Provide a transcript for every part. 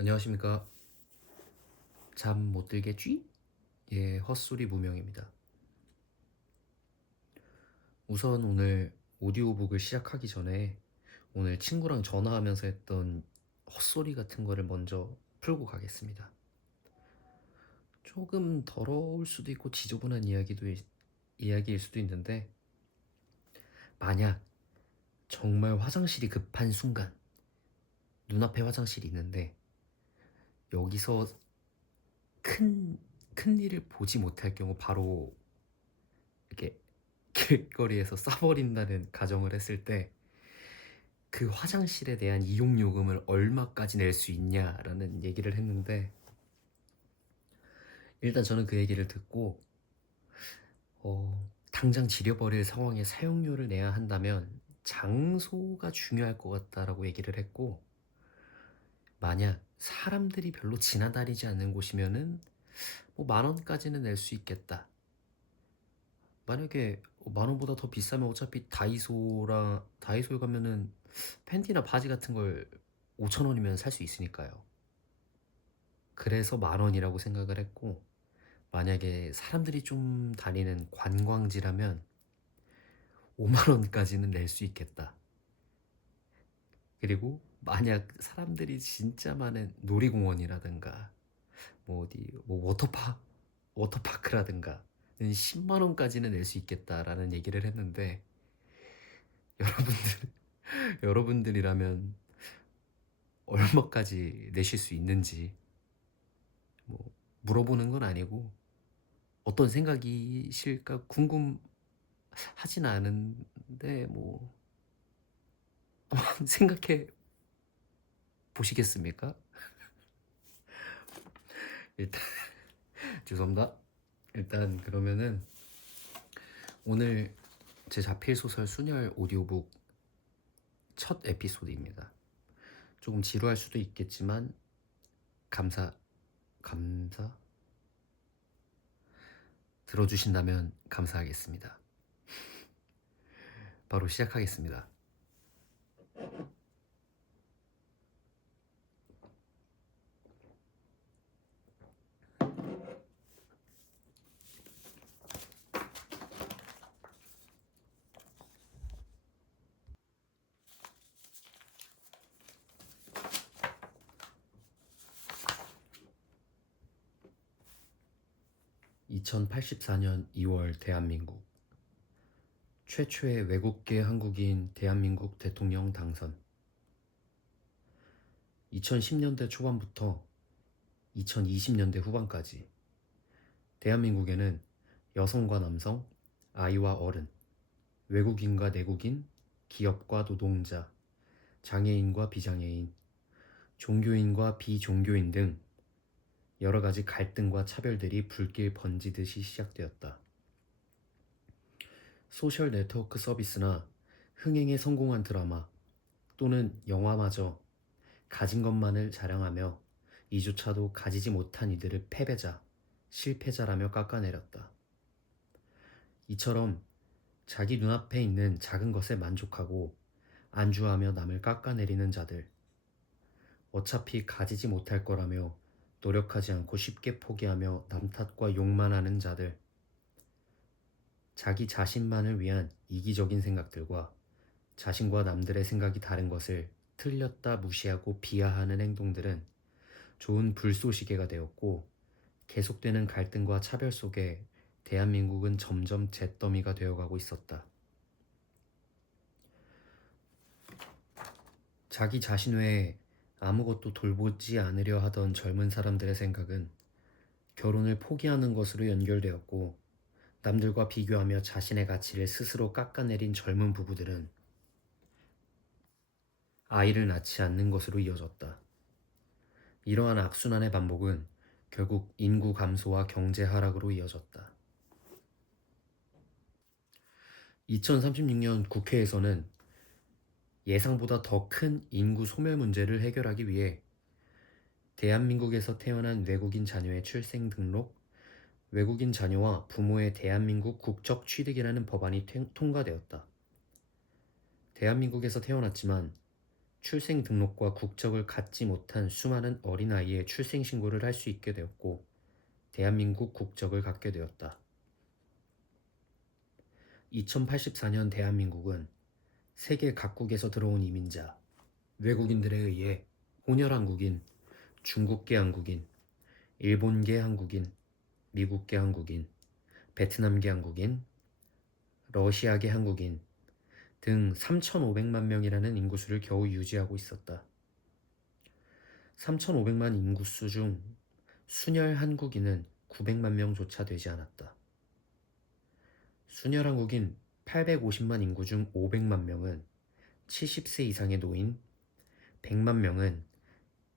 안녕하십니까. 잠 못 들겠쥐? 예, 헛소리 무명입니다. 우선 오늘 오디오북을 시작하기 전에 오늘 친구랑 전화하면서 했던 헛소리 같은 거를 먼저 풀고 가겠습니다. 조금 더러울 수도 있고 지저분한 이야기일 수도 있는데, 만약 정말 화장실이 급한 순간 눈앞에 화장실이 있는데 여기서 큰 일을 보지 못할 경우 바로 이렇게 길거리에서 싸버린다는 가정을 했을 때 그 화장실에 대한 이용 요금을 얼마까지 낼 수 있냐라는 얘기를 했는데, 일단 저는 그 얘기를 듣고 당장 지려버릴 상황에 사용료를 내야 한다면 장소가 중요할 것 같다라고 얘기를 했고, 만약 사람들이 별로 지나다니지 않는 곳이면은 뭐 10,000원까지는 낼 수 있겠다. 만약에 10,000원보다 더 비싸면 어차피 다이소에 가면은 팬티나 바지 같은 걸 5,000원이면 살 수 있으니까요. 그래서 10,000원이라고 생각을 했고, 만약에 사람들이 좀 다니는 관광지라면 50,000원까지는 낼 수 있겠다. 그리고 만약 사람들이 진짜 많은 놀이공원이라든가 뭐 어디 뭐 워터파크라든가 10만원까지는 낼 수 있겠다라는 얘기를 했는데, 여러분들 여러분들이라면 얼마까지 내실 수 있는지 뭐 물어보는 건 아니고 어떤 생각이실까 궁금하진 않은데, 뭐 생각해 보시겠습니까? 일단 죄송합니다. 일단 그러면은 오늘 제 자필 소설 순혈 오디오북 첫 에피소드입니다. 조금 지루할 수도 있겠지만 감사 감사 들어주신다면 감사하겠습니다. 바로 시작하겠습니다. 2084년 2월 대한민국 최초의 외국계 한국인 대한민국 대통령 당선. 2010년대 초반부터 2020년대 후반까지 대한민국에는 여성과 남성, 아이와 어른, 외국인과 내국인, 기업과 노동자, 장애인과 비장애인, 종교인과 비종교인 등 여러 가지 갈등과 차별들이 불길 번지듯이 시작되었다. 소셜 네트워크 서비스나 흥행에 성공한 드라마 또는 영화마저 가진 것만을 자랑하며 이조차도 가지지 못한 이들을 패배자, 실패자라며 깎아내렸다. 이처럼 자기 눈앞에 있는 작은 것에 만족하고 안주하며 남을 깎아내리는 자들, 어차피 가지지 못할 거라며 노력하지 않고 쉽게 포기하며 남 탓과 욕만 하는 자들, 자기 자신만을 위한 이기적인 생각들과 자신과 남들의 생각이 다른 것을 틀렸다 무시하고 비하하는 행동들은 좋은 불쏘시개가 되었고, 계속되는 갈등과 차별 속에 대한민국은 점점 잿더미가 되어가고 있었다. 자기 자신 외에 아무것도 돌보지 않으려 하던 젊은 사람들의 생각은 결혼을 포기하는 것으로 연결되었고, 남들과 비교하며 자신의 가치를 스스로 깎아내린 젊은 부부들은 아이를 낳지 않는 것으로 이어졌다. 이러한 악순환의 반복은 결국 인구 감소와 경제 하락으로 이어졌다. 2036년 국회에서는 예상보다 더 큰 인구 소멸 문제를 해결하기 위해 대한민국에서 태어난 외국인 자녀의 출생 등록, 외국인 자녀와 부모의 대한민국 국적 취득이라는 법안이 통과되었다. 대한민국에서 태어났지만 출생 등록과 국적을 갖지 못한 수많은 어린아이의 출생 신고를 할 수 있게 되었고 대한민국 국적을 갖게 되었다. 2084년 대한민국은 세계 각국에서 들어온 이민자, 외국인들에 의해 혼혈 한국인, 중국계 한국인, 일본계 한국인, 미국계 한국인, 베트남계 한국인, 러시아계 한국인 등 3,500만 명이라는 인구수를 겨우 유지하고 있었다. 3,500만 인구수 중 순혈 한국인은 900만 명조차 되지 않았다. 순혈 한국인 850만 인구 중 500만 명은 70세 이상의 노인, 100만 명은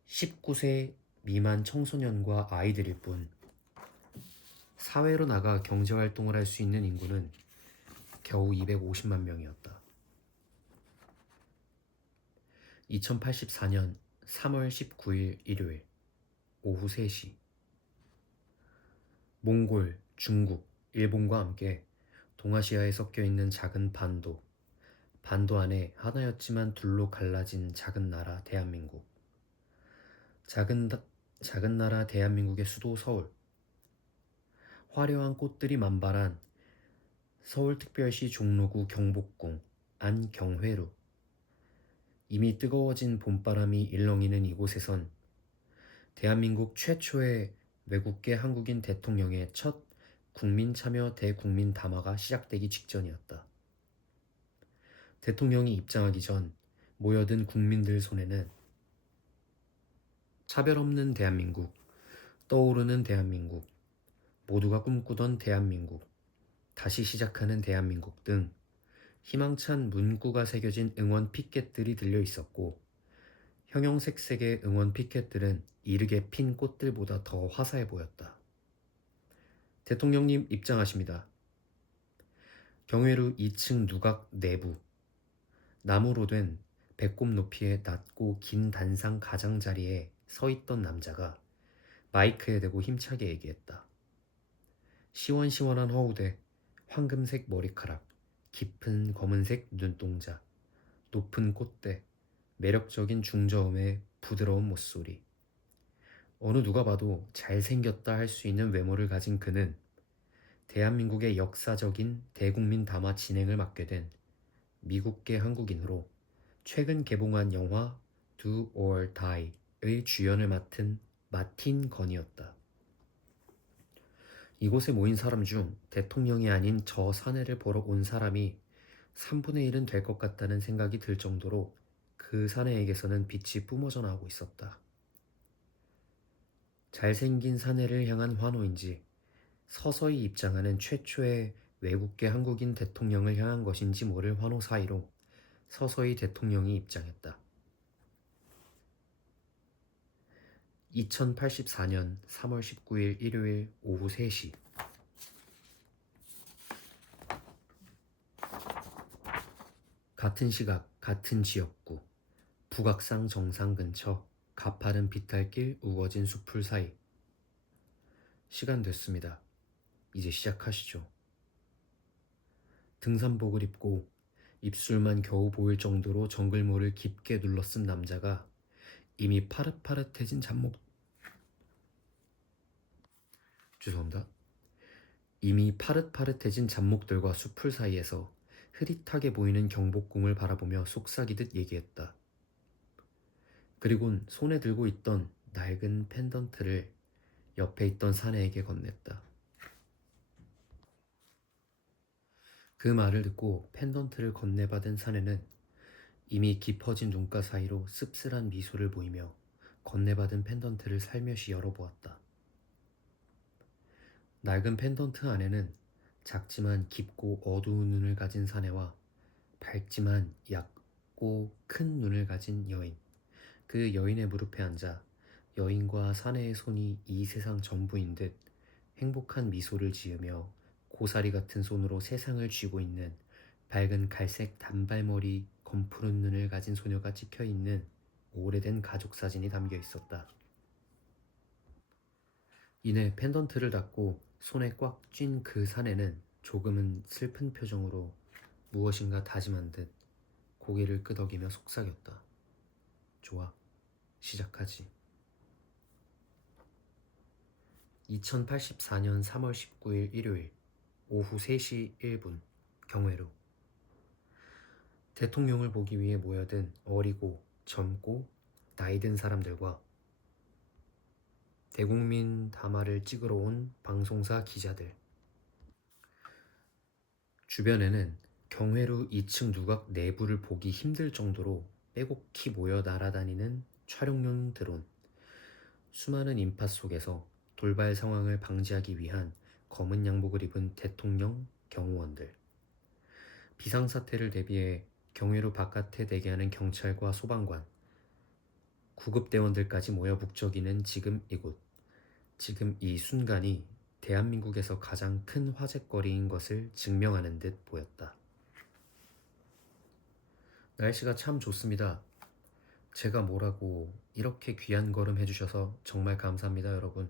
19세 미만 청소년과 아이들일 뿐, 사회로 나가 경제활동을 할 수 있는 인구는 겨우 250만 명이었다. 2084년 3월 19일 일요일 오후 3시 몽골, 중국, 일본과 함께 동아시아에 섞여 있는 작은 반도 안에 하나였지만 둘로 갈라진 작은 나라 대한민국. 작은 나라 대한민국의 수도 서울. 화려한 꽃들이 만발한 서울특별시 종로구 경복궁 안경회루. 이미 뜨거워진 봄바람이 일렁이는 이곳에선 대한민국 최초의 외국계 한국인 대통령의 첫 국민참여 대국민 담화가 시작되기 직전이었다. 대통령이 입장하기 전 모여든 국민들 손에는 차별 없는 대한민국, 떠오르는 대한민국, 모두가 꿈꾸던 대한민국, 다시 시작하는 대한민국 등 희망찬 문구가 새겨진 응원 피켓들이 들려 있었고, 형형색색의 응원 피켓들은 이르게 핀 꽃들보다 더 화사해 보였다. 대통령님 입장하십니다. 경회루 2층 누각 내부. 나무로 된 배꼽 높이의 낮고 긴 단상 가장자리에 서 있던 남자가 마이크에 대고 힘차게 얘기했다. 시원시원한 허우대, 황금색 머리카락, 깊은 검은색 눈동자, 높은 콧대, 매력적인 중저음의 부드러운 목소리. 어느 누가 봐도 잘생겼다 할 수 있는 외모를 가진 그는 대한민국의 역사적인 대국민 담화 진행을 맡게 된 미국계 한국인으로 최근 개봉한 영화 Do or Die의 주연을 맡은 마틴 건이었다. 이곳에 모인 사람 중 대통령이 아닌 저 사내를 보러 온 사람이 3분의 1은 될 것 같다는 생각이 들 정도로 그 사내에게서는 빛이 뿜어져 나오고 있었다. 잘생긴 사내를 향한 환호인지 서서히 입장하는 최초의 외국계 한국인 대통령을 향한 것인지 모를 환호 사이로 서서히 대통령이 입장했다. 2084년 3월 19일 일요일 오후 3시 같은 시각 같은 지역구 북악산 정상 근처 가파른 비탈길 우거진 숲풀 사이. 시간 됐습니다. 이제 시작하시죠. 등산복을 입고 입술만 겨우 보일 정도로 정글모를 깊게 눌러쓴 남자가 이미 파릇파릇해진 이미 파릇파릇해진 잡목들과 숲풀 사이에서 흐릿하게 보이는 경복궁을 바라보며 속삭이듯 얘기했다. 그리곤 손에 들고 있던 낡은 펜던트를 옆에 있던 사내에게 건넸다. 그 말을 듣고 펜던트를 건네받은 사내는 이미 깊어진 눈가 사이로 씁쓸한 미소를 보이며 건네받은 펜던트를 살며시 열어보았다. 낡은 펜던트 안에는 작지만 깊고 어두운 눈을 가진 사내와 밝지만 얕고 큰 눈을 가진 여인, 그 여인의 무릎에 앉아 여인과 사내의 손이 이 세상 전부인 듯 행복한 미소를 지으며 고사리 같은 손으로 세상을 쥐고 있는 밝은 갈색 단발머리 검푸른 눈을 가진 소녀가 찍혀있는 오래된 가족사진이 담겨 있었다. 이내 펜던트를 닫고 손에 꽉 쥔 그 사내는 조금은 슬픈 표정으로 무엇인가 다짐한 듯 고개를 끄덕이며 속삭였다. 좋아, 시작하지. 2084년 3월 19일 일요일 오후 3시 1분 경회로 대통령을 보기 위해 모여든 어리고 젊고 나이든 사람들과 대국민 담화를 찍으러 온 방송사 기자들. 주변에는 경회루 2층 누각 내부를 보기 힘들 정도로 빼곡히 모여 날아다니는 촬영용 드론, 수많은 인파 속에서 돌발 상황을 방지하기 위한 검은 양복을 입은 대통령 경호원들, 비상사태를 대비해 경회루 바깥에 대기하는 경찰과 소방관, 구급대원들까지 모여 북적이는 지금 이곳, 지금 이 순간이 대한민국에서 가장 큰 화제거리인 것을 증명하는 듯 보였다. 날씨가 참 좋습니다. 제가 뭐라고 이렇게 귀한 걸음 해주셔서 정말 감사합니다, 여러분.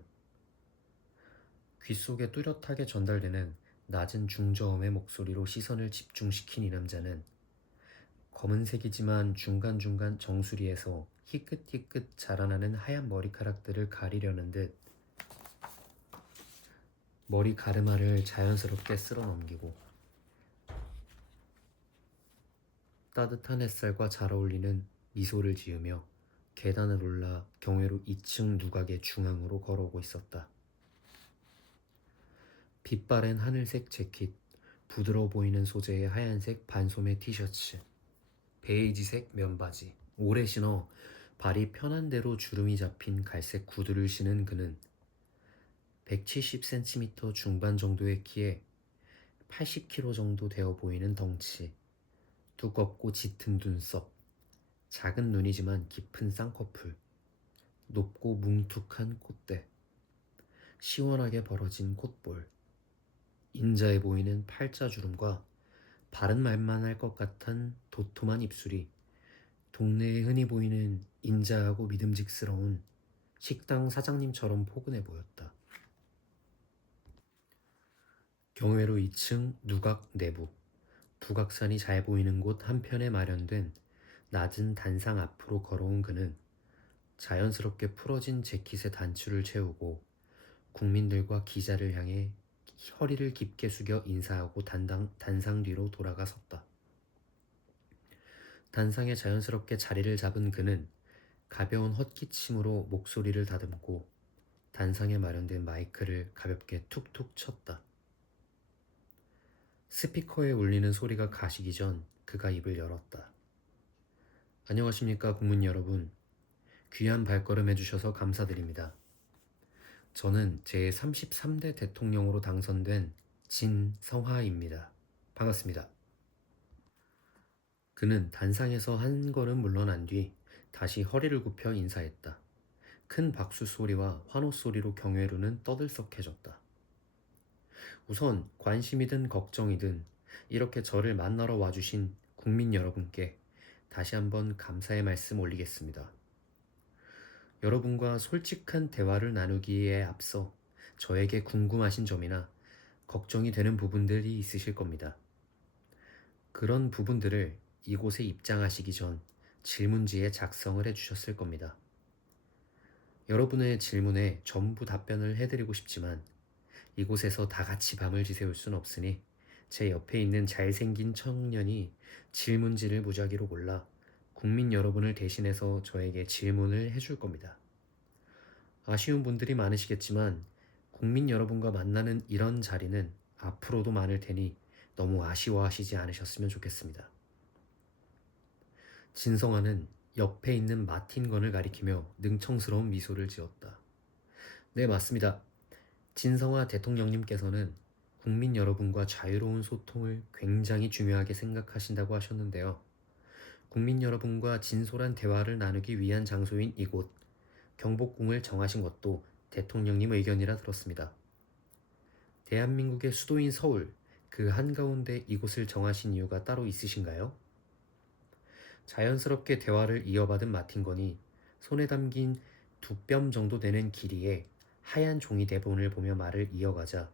귓속에 뚜렷하게 전달되는 낮은 중저음의 목소리로 시선을 집중시킨 이 남자는 검은색이지만 중간중간 정수리에서 희끗희끗 자라나는 하얀 머리카락들을 가리려는 듯 머리 가르마를 자연스럽게 쓸어 넘기고 따뜻한 햇살과 잘 어울리는 미소를 지으며 계단을 올라 경회로 2층 누각의 중앙으로 걸어오고 있었다. 빛바랜 하늘색 재킷, 부드러워 보이는 소재의 하얀색 반소매 티셔츠, 베이지색 면바지, 오래 신어 발이 편한 대로 주름이 잡힌 갈색 구두를 신은 그는 170cm 중반 정도의 키에 80kg 정도 되어 보이는 덩치, 두껍고 짙은 눈썹, 작은 눈이지만 깊은 쌍꺼풀, 높고 뭉툭한 콧대, 시원하게 벌어진 콧볼, 인자해 보이는 팔자주름과 바른 말만 할 것 같은 도톰한 입술이 동네에 흔히 보이는 인자하고 믿음직스러운 식당 사장님처럼 포근해 보였다. 경회로 2층 누각 내부, 북악산이 잘 보이는 곳 한편에 마련된 낮은 단상 앞으로 걸어온 그는 자연스럽게 풀어진 재킷의 단추를 채우고 국민들과 기자를 향해 허리를 깊게 숙여 인사하고 단상 뒤로 돌아가 섰다. 단상에 자연스럽게 자리를 잡은 그는 가벼운 헛기침으로 목소리를 다듬고 단상에 마련된 마이크를 가볍게 툭툭 쳤다. 스피커에 울리는 소리가 가시기 전 그가 입을 열었다. 안녕하십니까 국민 여러분. 귀한 발걸음 해주셔서 감사드립니다. 저는 제33대 대통령으로 당선된 진성하입니다. 반갑습니다. 그는 단상에서 한 걸음 물러난 뒤 다시 허리를 굽혀 인사했다. 큰 박수 소리와 환호 소리로 경회루는 떠들썩해졌다. 우선 관심이든 걱정이든 이렇게 저를 만나러 와주신 국민 여러분께 다시 한번 감사의 말씀 올리겠습니다. 여러분과 솔직한 대화를 나누기에 앞서 저에게 궁금하신 점이나 걱정이 되는 부분들이 있으실 겁니다. 그런 부분들을 이곳에 입장하시기 전 질문지에 작성을 해주셨을 겁니다. 여러분의 질문에 전부 답변을 해드리고 싶지만 이곳에서 다 같이 밤을 지새울 순 없으니 제 옆에 있는 잘생긴 청년이 질문지를 무작위로 골라 국민 여러분을 대신해서 저에게 질문을 해줄 겁니다. 아쉬운 분들이 많으시겠지만 국민 여러분과 만나는 이런 자리는 앞으로도 많을 테니 너무 아쉬워하시지 않으셨으면 좋겠습니다. 진성아는 옆에 있는 마틴건을 가리키며 능청스러운 미소를 지었다. 네, 맞습니다. 진성아 대통령님께서는 국민 여러분과 자유로운 소통을 굉장히 중요하게 생각하신다고 하셨는데요. 국민 여러분과 진솔한 대화를 나누기 위한 장소인 이곳, 경복궁을 정하신 것도 대통령님 의견이라 들었습니다. 대한민국의 수도인 서울, 그 한가운데 이곳을 정하신 이유가 따로 있으신가요? 자연스럽게 대화를 이어받은 마틴건이 손에 담긴 2뼘 정도 되는 길이의 하얀 종이 대본을 보며 말을 이어가자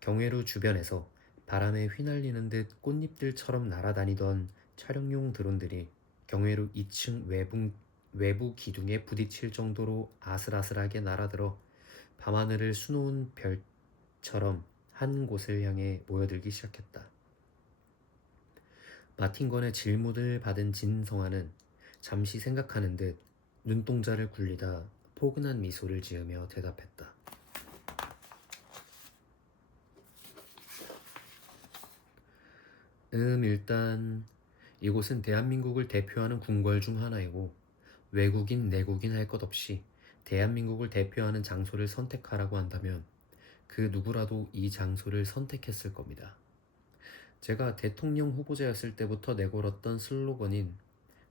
경회루 주변에서 바람에 휘날리는 듯 꽃잎들처럼 날아다니던 촬영용 드론들이 경회루 2층 외부 기둥에 부딪힐 정도로 아슬아슬하게 날아들어 밤하늘을 수놓은 별처럼 한 곳을 향해 모여들기 시작했다. 마틴건의 질문을 받은 진성아는 잠시 생각하는 듯 눈동자를 굴리다 포근한 미소를 지으며 대답했다. 일단 이곳은 대한민국을 대표하는 궁궐 중 하나이고 외국인, 내국인 할 것 없이 대한민국을 대표하는 장소를 선택하라고 한다면 그 누구라도 이 장소를 선택했을 겁니다. 제가 대통령 후보자였을 때부터 내걸었던 슬로건인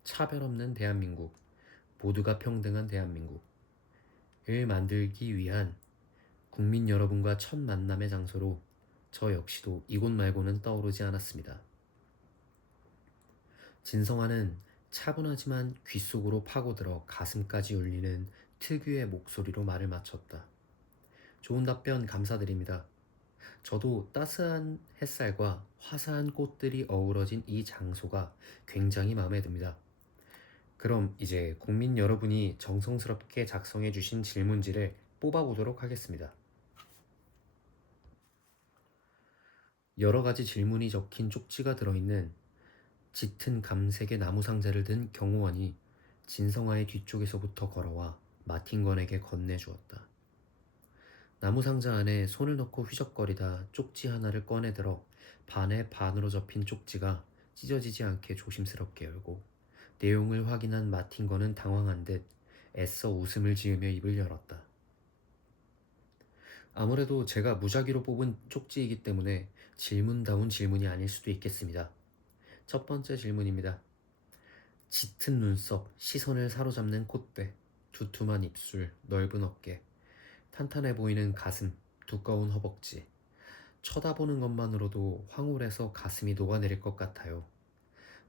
차별 없는 대한민국, 모두가 평등한 대한민국을 만들기 위한 국민 여러분과 첫 만남의 장소로 저 역시도 이곳 말고는 떠오르지 않았습니다. 진성아는 차분하지만 귓속으로 파고들어 가슴까지 울리는 특유의 목소리로 말을 마쳤다. 좋은 답변 감사드립니다. 저도 따스한 햇살과 화사한 꽃들이 어우러진 이 장소가 굉장히 마음에 듭니다. 그럼 이제 국민 여러분이 정성스럽게 작성해 주신 질문지를 뽑아보도록 하겠습니다. 여러 가지 질문이 적힌 쪽지가 들어있는 짙은 감색의 나무 상자를 든 경호원이 진성아의 뒤쪽에서부터 걸어와 마틴건에게 건네주었다. 나무 상자 안에 손을 넣고 휘적거리다 쪽지 하나를 꺼내들어 반에 반으로 접힌 쪽지가 찢어지지 않게 조심스럽게 열고 내용을 확인한 마틴건은 당황한 듯 애써 웃음을 지으며 입을 열었다. 아무래도 제가 무작위로 뽑은 쪽지이기 때문에 질문다운 질문이 아닐 수도 있겠습니다. 첫 번째 질문입니다. 짙은 눈썹, 시선을 사로잡는 콧대, 두툼한 입술, 넓은 어깨, 탄탄해 보이는 가슴, 두꺼운 허벅지. 쳐다보는 것만으로도 황홀해서 가슴이 녹아내릴 것 같아요.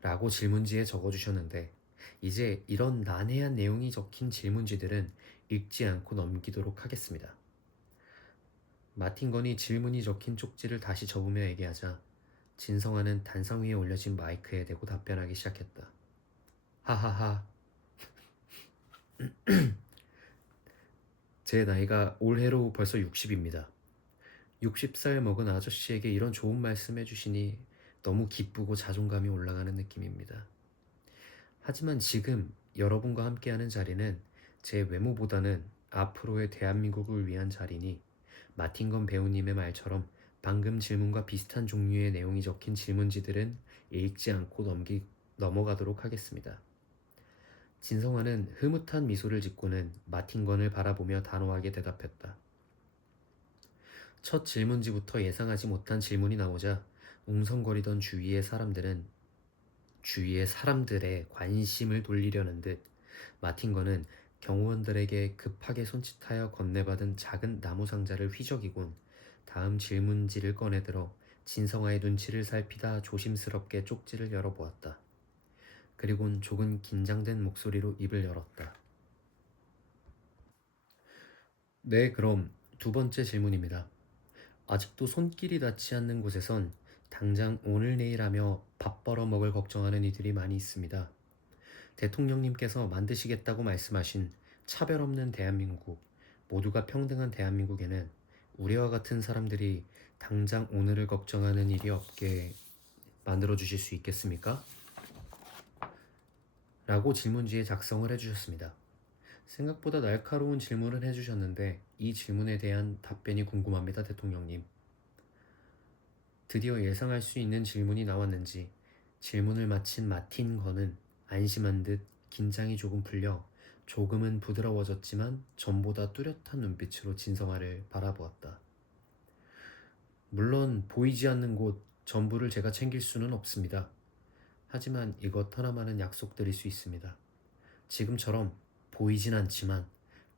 라고 질문지에 적어주셨는데 이제 이런 난해한 내용이 적힌 질문지들은 읽지 않고 넘기도록 하겠습니다. 마틴건이 질문이 적힌 쪽지를 다시 접으며 얘기하자 진성아는 단상 위에 올려진 마이크에 대고 답변하기 시작했다. 하하하. 제 나이가 올해로 벌써 60입니다. 60살 먹은 아저씨에게 이런 좋은 말씀 해주시니 너무 기쁘고 자존감이 올라가는 느낌입니다. 하지만 지금 여러분과 함께하는 자리는 제 외모보다는 앞으로의 대한민국을 위한 자리니 마틴건 배우님의 말처럼 방금 질문과 비슷한 종류의 내용이 적힌 질문지들은 읽지 않고 넘어가도록 하겠습니다. 진성아는 흐뭇한 미소를 짓고는 마틴건을 바라보며 단호하게 대답했다. 첫 질문지부터 예상하지 못한 질문이 나오자 웅성거리던 주위의 사람들의 관심을 돌리려는 듯 마틴건은 경호원들에게 급하게 손짓하여 건네받은 작은 나무 상자를 휘저기곤 다음 질문지를 꺼내들어 진성아의 눈치를 살피다 조심스럽게 쪽지를 열어보았다. 그리곤 조금 긴장된 목소리로 입을 열었다. 네, 그럼 두 번째 질문입니다. 아직도 손길이 닿지 않는 곳에선 당장 오늘 내일 하며 밥 벌어먹을 걱정하는 이들이 많이 있습니다. 대통령님께서 만드시겠다고 말씀하신 차별 없는 대한민국, 모두가 평등한 대한민국에는 우리와 같은 사람들이 당장 오늘을 걱정하는 일이 없게 만들어 주실 수 있겠습니까? 라고 질문지에 작성을 해주셨습니다. 생각보다 날카로운 질문을 해주셨는데 이 질문에 대한 답변이 궁금합니다, 대통령님. 드디어 예상할 수 있는 질문이 나왔는지 질문을 마친 마틴건은 안심한 듯 긴장이 조금 풀려 조금은 부드러워졌지만 전보다 뚜렷한 눈빛으로 진성아를 바라보았다. 물론 보이지 않는 곳 전부를 제가 챙길 수는 없습니다. 하지만 이것 하나만은 약속드릴 수 있습니다. 지금처럼 보이진 않지만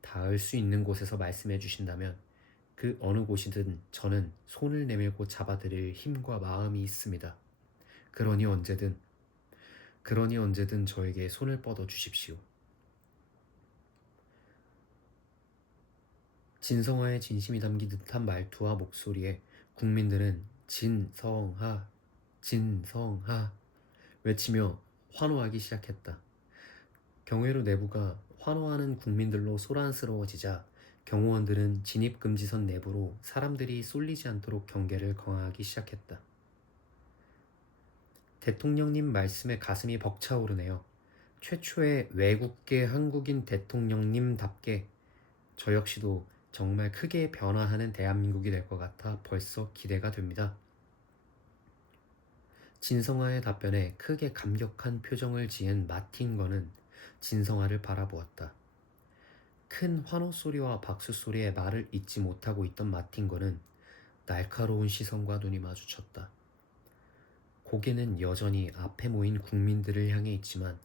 닿을 수 있는 곳에서 말씀해 주신다면 그 어느 곳이든 저는 손을 내밀고 잡아드릴 힘과 마음이 있습니다. 그러니 언제든 저에게 손을 뻗어 주십시오. 진성아의 진심이 담긴 듯한 말투와 목소리에 국민들은 진성아, 진성아 외치며 환호하기 시작했다. 경회로 내부가 환호하는 국민들로 소란스러워지자 경호원들은 진입금지선 내부로 사람들이 쏠리지 않도록 경계를 강화하기 시작했다. 대통령님 말씀에 가슴이 벅차오르네요. 최초의 외국계 한국인 대통령님답게 저 역시도 정말 크게 변화하는 대한민국이 될 것 같아 벌써 기대가 됩니다. 진성아의 답변에 크게 감격한 표정을 지은 마틴거는 진성아를 바라보았다. 큰 환호 소리와 박수 소리에 말을 잇지 못하고 있던 마틴거는 날카로운 시선과 눈이 마주쳤다. 고개는 여전히 앞에 모인 국민들을 향해 있지만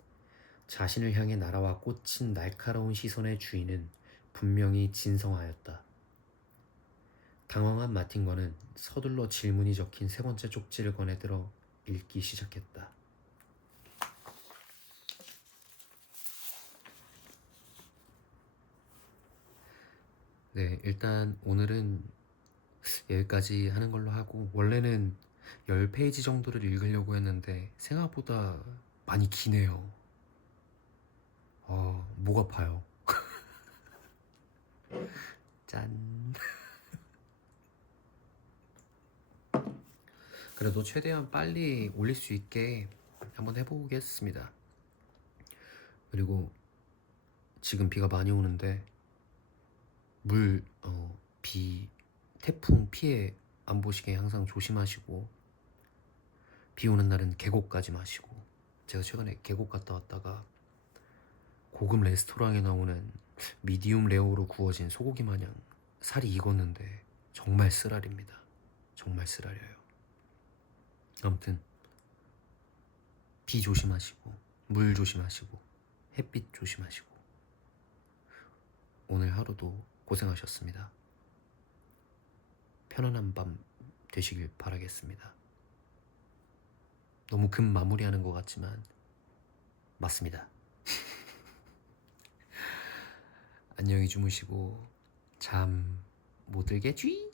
자신을 향해 날아와 꽂힌 날카로운 시선의 주인은 분명히 진성아였다. 당황한 마틴거는 서둘러 질문이 적힌 세 번째 쪽지를 꺼내들어 읽기 시작했다. 네, 일단 오늘은 여기까지 하는 걸로 하고, 원래는 10페이지 정도를 읽으려고 했는데 생각보다 많이 기네요. 목 아파요. 짠. 그래도 최대한 빨리 올릴 수 있게 한번 해보겠습니다. 그리고 지금 비가 많이 오는데 비, 태풍 피해 안 보시게 항상 조심하시고, 비 오는 날은 계곡 가지 마시고. 제가 최근에 계곡 갔다 왔다가 고급 레스토랑에 나오는 미디움 레어로 구워진 소고기 마냥 살이 익었는데 정말 쓰라립니다. 정말 쓰라려요. 아무튼 비 조심하시고, 물 조심하시고, 햇빛 조심하시고. 오늘 하루도 고생하셨습니다. 편안한 밤 되시길 바라겠습니다. 너무 금 마무리하는 것 같지만 맞습니다. 안녕히 주무시고 잠 못 들게 쥐.